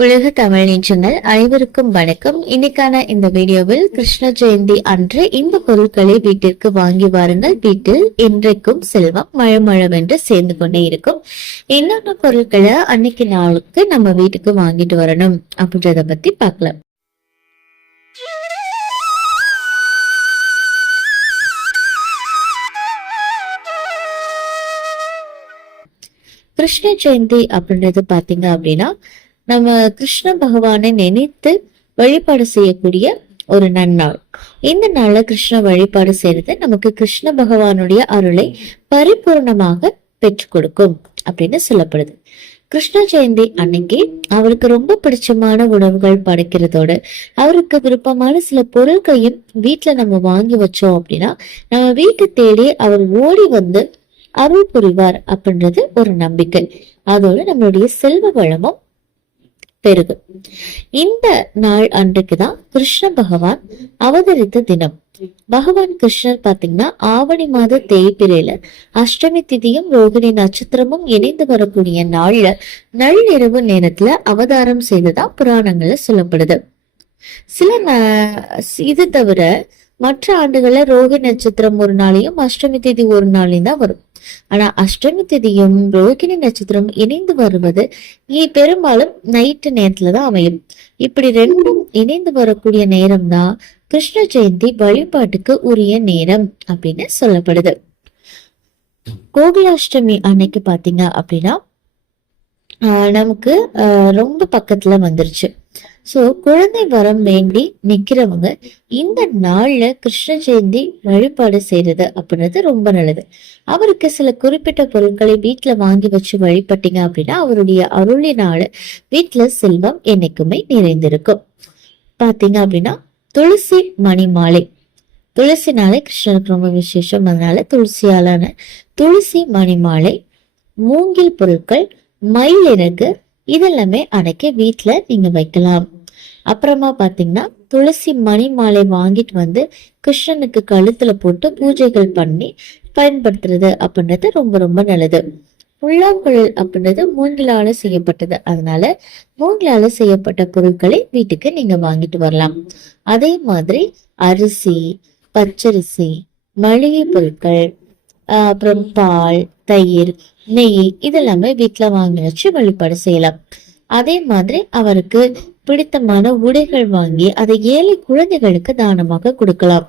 உலக தமிழ் நெஞ்சங்கள் அனைவருக்கும் வணக்கம். இன்னைக்கான இந்த வீடியோவில் கிருஷ்ண ஜெயந்தி அன்று இந்த பொருட்களை வீட்டிற்கு வாங்கி வாருங்கள். வீட்டில் இன்றைக்கும் செல்வம் மழமழவென்று சேர்ந்து கொண்டே இருக்கும். என்னென்ன பொருட்களை அன்னைக்கு நாளுக்கு நம்ம வீட்டுக்கு வாங்கிட்டு வரணும் அப்படின்றத பத்தி பார்க்கலாம். கிருஷ்ண ஜெயந்தி அப்படின்றது பாத்தீங்க அப்படின்னா நம்ம கிருஷ்ண பகவானை நினைத்து வழிபாடு செய்யக்கூடிய ஒரு நன்னாள். இந்த நாள்ல கிருஷ்ண வழிபாடு செய்யறது நமக்கு கிருஷ்ண பகவானுடைய அருளை பரிபூர்ணமாக பெற்றுக் கொடுக்கும் அப்படின்னு சொல்லப்படுது. கிருஷ்ண ஜெயந்தி அன்னைக்கு அவருக்கு ரொம்ப பிடிச்சமான உணவுகள் படைக்கிறதோட அவருக்கு விருப்பமான சில பொருட்களையும் வீட்டுல நம்ம வாங்கி வச்சோம் அப்படின்னா நம்ம வீட்டு தேடி அவர் ஓடி வந்து அருள் புரிவார் அப்படின்றது ஒரு நம்பிக்கை. அதோட நம்மளுடைய செல்வ வளமும் பெருகும். இந்த நாள் அன்றைக்குதான் கிருஷ்ண பகவான் அவதரித்த தினம். பகவான் கிருஷ்ணர் பாத்தீங்கன்னா ஆவணி மாத தேய்பிரையில அஷ்டமி திதியும் ரோகிணி நட்சத்திரமும் இணைந்து வரக்கூடிய நாள்ல நள்ளிரவு நேரத்துல அவதாரம் செய்ததா புராணங்கள்ல சொல்லப்படுது. இது தவிர மற்ற ஆண்டுகள்ல ரோகிணி நட்சத்திரம் ஒரு நாளையும் அஷ்டமி திதி ஒரு நாளையும் தான் வரும். ஆனா அஷ்டமி திதியும் ரோகிணி நட்சத்திரம் இணைந்து வருவது பெரும்பாலும் நைட்டு நேரத்துலதான் அமையும். இப்படி ரெண்டும் இணைந்து வரக்கூடிய நேரம் தான் கிருஷ்ண ஜெயந்தி வழிபாட்டுக்கு உரிய நேரம் அப்படின்னு சொல்லப்படுது. கோகுலாஷ்டமி அன்னைக்கு பாத்தீங்க அப்படின்னா நமக்கு ரொம்ப பக்கத்துல வந்துருச்சு. சோ குழந்தை வரம் வேண்டி நிக்கிறவங்க இந்த நாள்ல கிருஷ்ண ஜெயந்தி வழிபாடு செய்யறது அப்படின்றது ரொம்ப நல்லது. அவருக்கு சில குறிப்பிட்ட பொருட்களை வீட்டுல வாங்கி வச்சு வழிபட்டீங்க அப்படின்னா அவருடைய அருளினால வீட்டுல செல்வம் என்னைக்குமே நிறைந்திருக்கும். பாத்தீங்க அப்படின்னா துளசி மணி மாலை, துளசினாலே கிருஷ்ணனுக்கு ரொம்ப விசேஷம். அதனால துளசியாலான துளசி மணி மாலை, மூங்கில் பொருட்கள், மயிலிறகு இதெல்லாமே அன்னைக்கு வீட்டுல நீங்க வைக்கலாம். அப்புறமா பாத்தீங்கன்னா துளசி மணி மாலை வாங்கிட்டு வந்து கிருஷ்ணனுக்கு கழுத்துல போட்டு பூஜைகள் பண்ணி பயன்படுத்துறது அப்படின்றது ரொம்ப ரொம்ப நல்லது. புல்லாங்குழல் அப்படின்றது மூங்கிலால செய்யப்பட்டது. அதனால மூங்கிலால செய்யப்பட்ட பொருட்களை வீட்டுக்கு நீங்க வாங்கிட்டு வரலாம். அதே மாதிரி அரிசி, பச்சரிசி, மளிகை பொருட்கள், அப்புறம் பால், தயிர், நெய் இதெல்லாமே வீட்டுல வாங்கி வச்சு வழிபாடு செய்யலாம். அதே மாதிரி அவருக்கு பிடித்தமான உடைகள் வாங்கி அதை ஏழை குழந்தைகளுக்கு தானமாக கொடுக்கலாம்.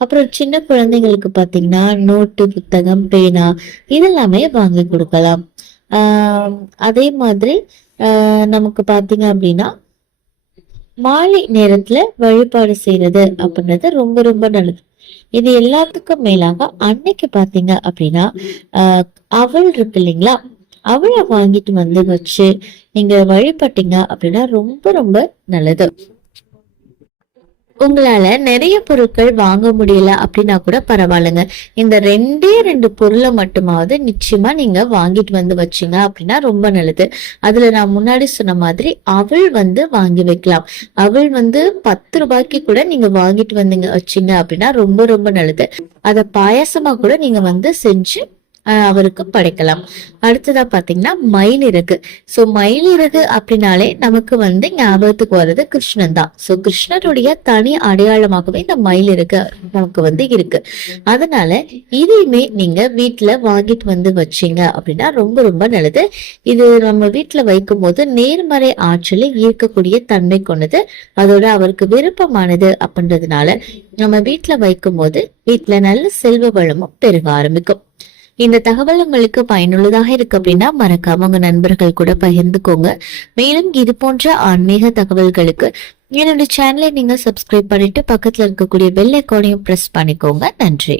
அப்புறம் சின்ன குழந்தைங்களுக்கு பாத்தீங்கன்னா நோட்டு, புத்தகம், பேனா இதெல்லாமே வாங்கி கொடுக்கலாம். அதே மாதிரி நமக்கு பாத்தீங்க அப்படின்னா மாலை நேரத்துல வழிபாடு செய்யறது அப்படின்றது ரொம்ப ரொம்ப நல்லது. இது எல்லாத்துக்கும் மேலாக அன்னைக்கு பாத்தீங்க அப்படின்னா அவள் இருக்கு இல்லைங்களா, அவளை வாங்கிட்டு வந்து வச்சு நீங்க வழிபட்டீங்க அப்படின்னா ரொம்ப ரொம்ப நல்லது. உங்களால நிறைய பொருட்கள் வாங்க முடியல அப்படின்னா கூட பரவாயில்லைங்க. இந்த ரெண்டு பொருளை மட்டுமாவது நிச்சயமா நீங்க வாங்கிட்டு வந்து வச்சீங்க அப்படின்னா ரொம்ப நல்லது. அதுல நான் முன்னாடி சொன்ன மாதிரி அவள் வாங்கி வைக்கலாம். அவள் 10 ரூபாய்க்கு கூட நீங்க வாங்கிட்டு வந்தீங்க வச்சீங்க அப்படின்னா ரொம்ப ரொம்ப நல்லது. அத பாயாசமா கூட நீங்க செஞ்சு அவருக்கு படைக்கலாம். அடுத்ததா பாத்தீங்கன்னா மயிலிறகு. சோ மயிலிறகு அப்படின்னாலே நமக்கு ஞாபகத்துக்கு வர்றது கிருஷ்ணன் தான். சோ கிருஷ்ணருடைய தனி அடையாளமாகவே இந்த மயிலிறகு நமக்கு இருக்கு. அதனால இதையுமே நீங்க வீட்டுல வாங்கிட்டு வந்து வச்சீங்க அப்படின்னா ரொம்ப ரொம்ப நல்லது. இது நம்ம வீட்டுல வைக்கும் போது நேர்மறை ஆற்றலை ஈர்க்கக்கூடிய தன்மை கொண்டது. அதோட அவருக்கு விருப்பமானது அப்படின்றதுனால நம்ம வீட்டுல வைக்கும் போது வீட்டுல நல்ல செல்வ வளமும் பெருக ஆரம்பிக்கும். இந்த தகவல் உங்களுக்கு பயனுள்ளதாக இருக்கு அப்படின்னா மறக்காம உங்க நண்பர்கள் கூட பகிர்ந்துக்கோங்க. மேலும் இது போன்ற ஆன்மீக தகவல்களுக்கு என்னோட சேனலை நீங்க சப்ஸ்கிரைப் பண்ணிட்டு பக்கத்துல இருக்கக்கூடிய பெல் ஐகானையும் பிரஸ் பண்ணிக்கோங்க. நன்றி.